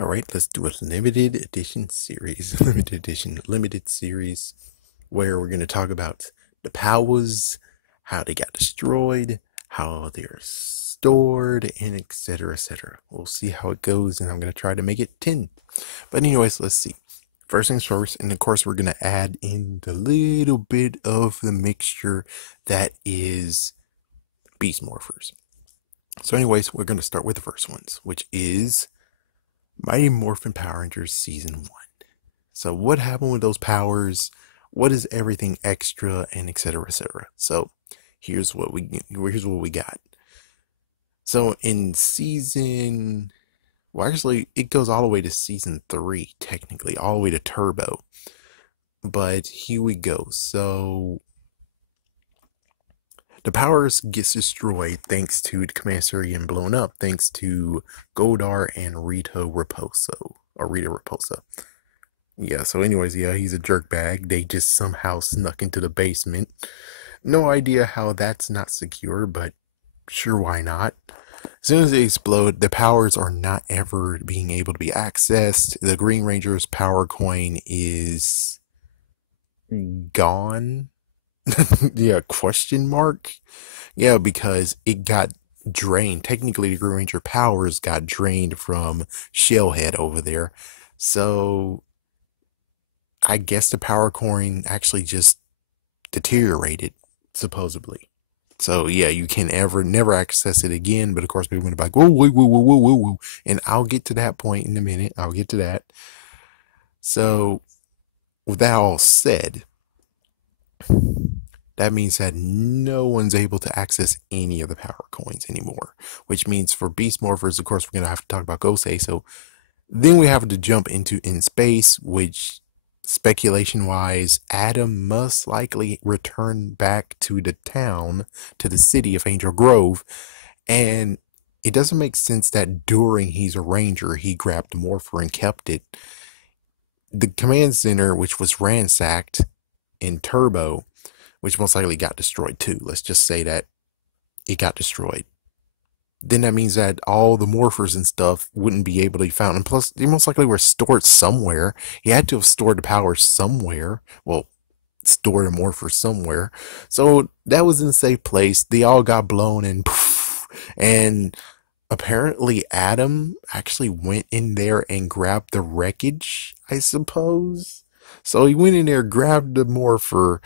All right, let's do a limited edition series, limited series, where we're going to talk about the powers, how they got destroyed, how they're stored, and etc. etc. We'll see how it goes, and I'm going to try to make it 10. But anyways, let's see. First things first, and of course, we're going to add in the little bit of the mixture that is Beast Morphers. So anyways, we're going to start with the first ones, which is Mighty Morphin Power Rangers Season 1. So what happened with those powers? What is everything extra, and etc. etc. So here's what we got. So in season, well, actually it goes all the way to season 3, technically, all the way to Turbo. But here we go. So the powers gets destroyed thanks to the command center getting blown up, thanks to Godar and Rita Raposa. Yeah, so anyways, yeah, he's a jerkbag. They just somehow snuck into the basement. No idea how that's not secure, but sure, why not? As soon as they explode, the powers are not ever being able to be accessed. The Green Ranger's power coin is gone. Yeah, question mark? Yeah, because it got drained. Technically, the Green Ranger powers got drained from Shellhead over there. So I guess the power coin actually just deteriorated, supposedly. So yeah, you can never access it again. But of course, people are gonna be like, whoa, whoa, whoa, whoa, whoa, whoa, whoa. And I'll get to that point in a minute. I'll get to that. So with that all said, that means that no one's able to access any of the power coins anymore. Which means for Beast Morphers, of course, we're gonna have to talk about Gosei. So then we have to jump into In Space, which speculation wise, Adam must likely return back to the town, to the city of Angel Grove. And it doesn't make sense that during he's a ranger, he grabbed the Morpher and kept it. The command center, which was ransacked in Turbo, which most likely got destroyed too. Let's just say that it got destroyed. Then that means that all the morphers and stuff wouldn't be able to be found. And plus, they most likely were stored somewhere. He had to have stored the power somewhere. Well, stored a morpher somewhere. So that was in a safe place. They all got blown and poof. And apparently Adam actually went in there and grabbed the wreckage, I suppose. So he went in there, grabbed the morpher,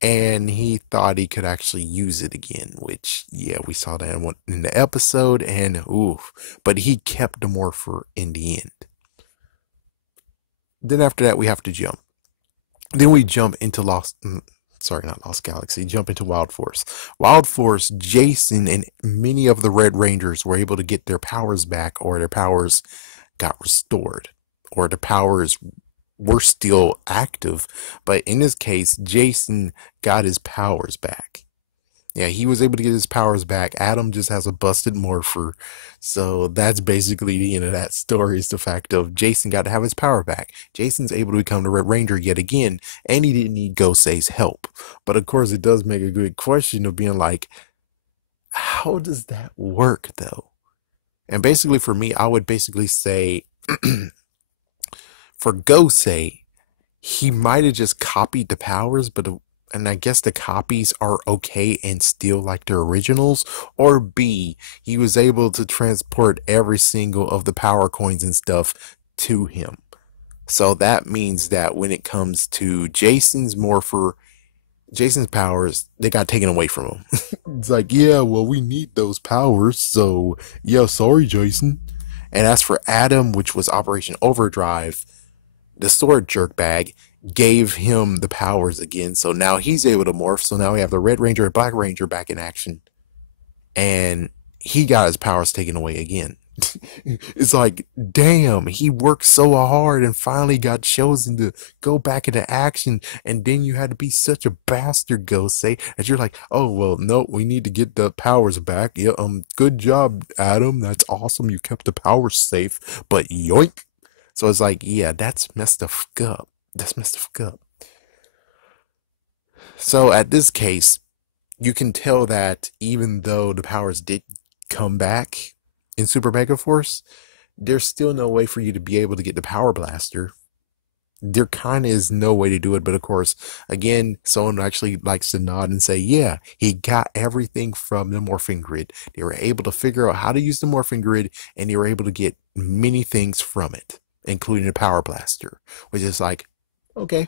and he thought he could actually use it again, which, yeah, we saw that in the episode, and oof, but he kept the morpher in the end. Then after that, we have to jump. Then we jump into not Lost Galaxy, jump into Wild Force. Wild Force, Jason and many of the Red Rangers were able to get their powers back, or their powers got restored, or the powers were still active, but in this case, Jason got his powers back. Yeah, he was able to get his powers back. Adam just has a busted morpher. So that's basically the end of that story, is the fact of Jason got to have his power back. Jason's able to become the Red Ranger yet again, and he didn't need Gosei's help. But of course, it does make a good question of being like, how does that work though? And basically for me, I would basically say for Gosei, he might have just copied the powers, and I guess the copies are okay and still like the originals. Or B, he was able to transport every single of the power coins and stuff to him. So that means that when it comes to Jason's powers, they got taken away from him. It's like, yeah, well, we need those powers, so yeah, sorry, Jason. And as for Adam, which was Operation Overdrive, the sword jerkbag gave him the powers again, so now he's able to morph. So now we have the Red Ranger and Black Ranger back in action, and he got his powers taken away again. It's like, damn, he worked so hard and finally got chosen to go back into action, and then you had to be such a bastard, Gosei, that you're like, oh well, no, we need to get the powers back. Yeah, good job, Adam. That's awesome. You kept the powers safe, but yoink. So it's like, yeah, that's messed the fuck up. That's messed the fuck up. So at this case, you can tell that even though the powers did come back in Super Mega Force, there's still no way for you to be able to get the power blaster. There kind of is no way to do it, but of course, again, someone actually likes to nod and say, yeah, he got everything from the Morphin grid. They were able to figure out how to use the Morphin grid, and they were able to get many things from it, including the power blaster, which is like, okay,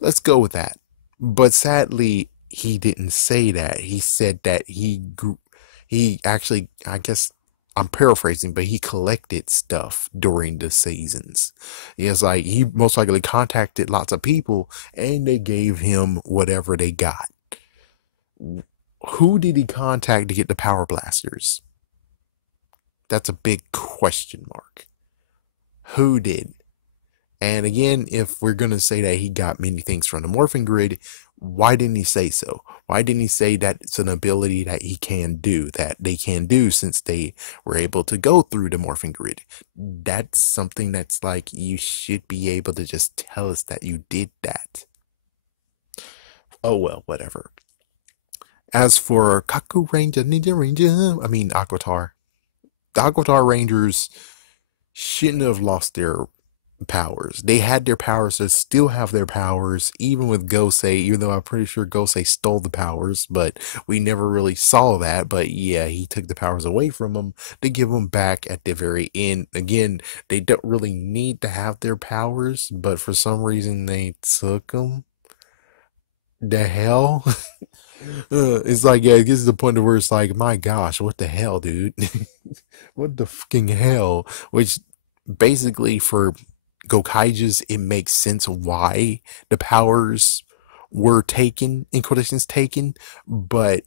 let's go with that. But sadly, he didn't say that. He said that he actually, I guess I'm paraphrasing, but he collected stuff during the seasons. It's like he most likely contacted lots of people and they gave him whatever they got. Who did he contact to get the power blasters? That's a big question mark. Who did? And again, if we're going to say that he got many things from the Morphin grid, why didn't he say so? Why didn't he say that it's an ability that he can do, that they can do since they were able to go through the Morphin grid? That's something that's like, you should be able to just tell us that you did that. Oh well, whatever. As for Kaku Ranger, Ninja Ranger, I mean Aquatar. The Aquatar Rangers shouldn't have lost their powers. They had their powers, they still have their powers, even with Gosei, even though I'm pretty sure Gosei stole the powers, but we never really saw that. But yeah, he took the powers away from them to give them back at the very end. Again, they don't really need to have their powers, but for some reason they took them. The hell? It's like, yeah, it gets to the point where it's like, my gosh, what the hell, dude? What the fucking hell? Which basically for Gokaijus, it makes sense why the powers were taken, in quotations taken, but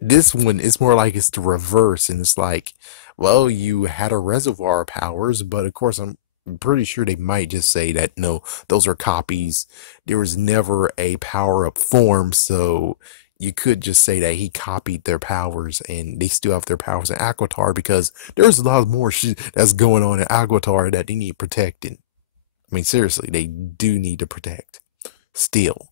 this one is more like it's the reverse, and it's like, well, you had a reservoir of powers, but of course I'm pretty sure they might just say that no, those are copies. There was never a power-up form, so you could just say that he copied their powers and they still have their powers in Aquatar because there's a lot more shit that's going on in Aquatar that they need protecting. I mean, seriously, they do need to protect. Still.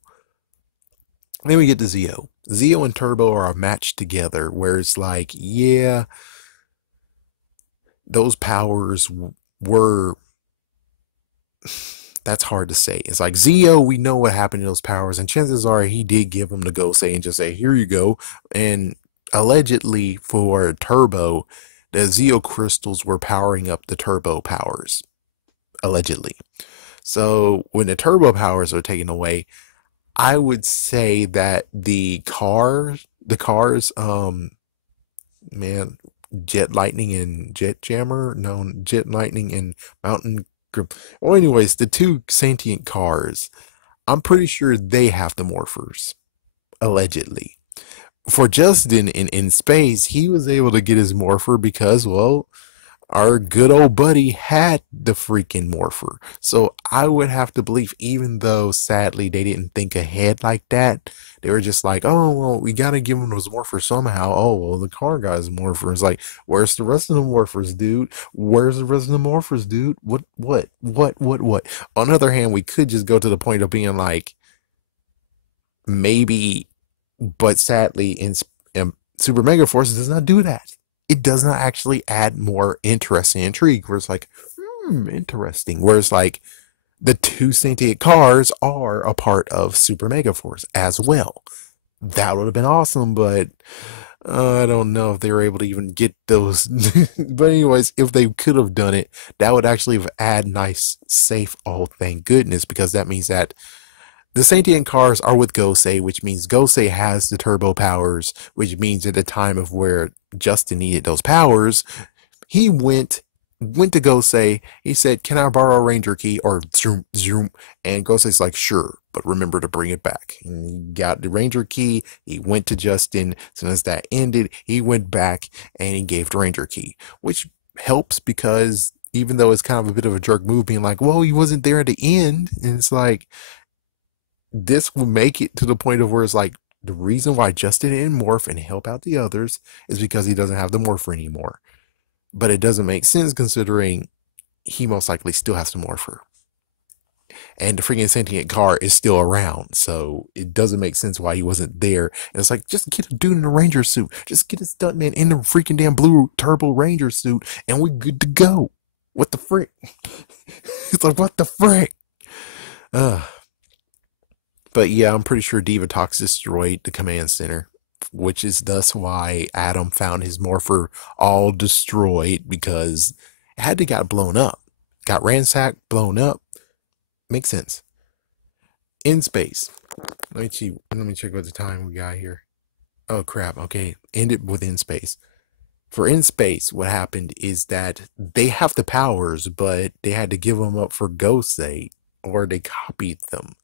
Then we get to Zeo. Zeo and Turbo are a match together where it's like, yeah, those powers were. That's hard to say. It's like Zeo, we know what happened to those powers, and chances are he did give them to Gosei and just say, here you go. And allegedly for Turbo, the Zeo crystals were powering up the Turbo powers. Allegedly. So when the Turbo powers are taken away, I would say that the cars, man, Jet Lightning and Jet Jammer, no, Jet Lightning and Mountain Grip. Well, anyways, the two sentient cars, I'm pretty sure they have the morphers, allegedly. For Justin in space, he was able to get his morpher because, well, our good old buddy had the freaking morpher. So I would have to believe, even though sadly they didn't think ahead like that, they were just like, oh, well, we got to give him those morphers somehow. Oh, well, the car guy's morpher is like, where's the rest of the morphers, dude? Where's the rest of the morphers, dude? What? On the other hand, we could just go to the point of being like, maybe, but sadly, in Super Mega Force does not do that. It does not actually add more interest and intrigue, where it's like, interesting. Whereas like the two sentient cars are a part of Super Mega Force as well. That would have been awesome, but I don't know if they were able to even get those. But anyways, if they could have done it, that would actually have add nice, safe, oh thank goodness, because that means that the sentient cars are with Gosei, which means Gosei has the turbo powers, which means at the time of where Justin needed those powers, he went to Gosei. He said, can I borrow a ranger key? Or zoom, zoom. And Gosei's like, sure, but remember to bring it back. And he got the ranger key. He went to Justin. As soon as that ended, he went back and he gave the ranger key, which helps because even though it's kind of a bit of a jerk move being like, well, he wasn't there at the end. And it's like, this will make it to the point of where it's like, the reason why Justin didn't morph and help out the others is because he doesn't have the morpher anymore. But it doesn't make sense considering he most likely still has the morpher. and the freaking sentient car is still around. So it doesn't make sense why he wasn't there. And it's like, just get a dude in a ranger suit. Just get a stuntman in the freaking damn blue turbo ranger suit, and we're good to go. What the frick? It's like, what the frick? Uh, but yeah, I'm pretty sure Divatox destroyed the command center, which is thus why Adam found his morpher all destroyed, because it had to got blown up. Got ransacked, blown up. Makes sense. In space. Let me see. Let me check what the time we got here. Oh crap. Okay. Ended with in space. For in space, what happened is that they have the powers, but they had to give them up for Gosei, or they copied them.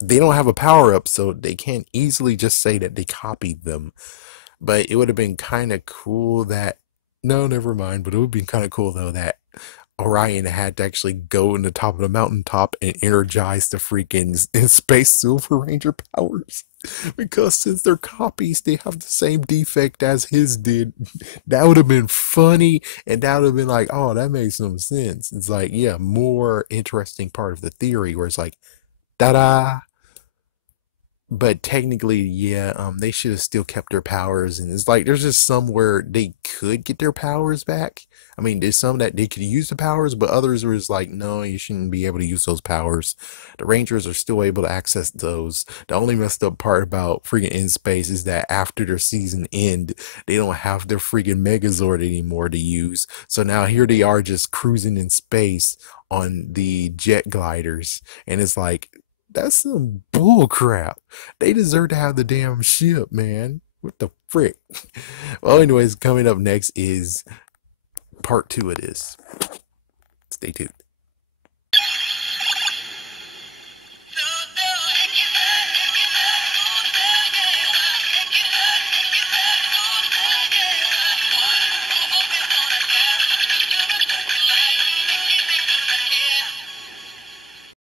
They don't have a power up, so they can't easily just say that they copied them. But it would have been kind of cool that. No, never mind. But it would be kind of cool though that Orion had to actually go in the top of the mountaintop and energize the freaking Space Silver Ranger powers. Because since they're copies, they have the same defect as his did. That would have been funny, and that would have been like, oh, that makes some sense. It's like, yeah, more interesting part of the theory where it's like, da da. But technically, yeah, they should have still kept their powers, and it's like there's just some where they could get their powers back. I mean, there's some that they could use the powers, but others were just like, no, you shouldn't be able to use those powers. The Rangers are still able to access those. The only messed up part about freaking In Space is that after their season end, they don't have their freaking Megazord anymore to use. So now here they are just cruising in space on the jet gliders, and it's like, that's some bull crap. They deserve to have the damn ship, man. What the frick? Well, anyways, coming up next is part 2 of this. Stay tuned.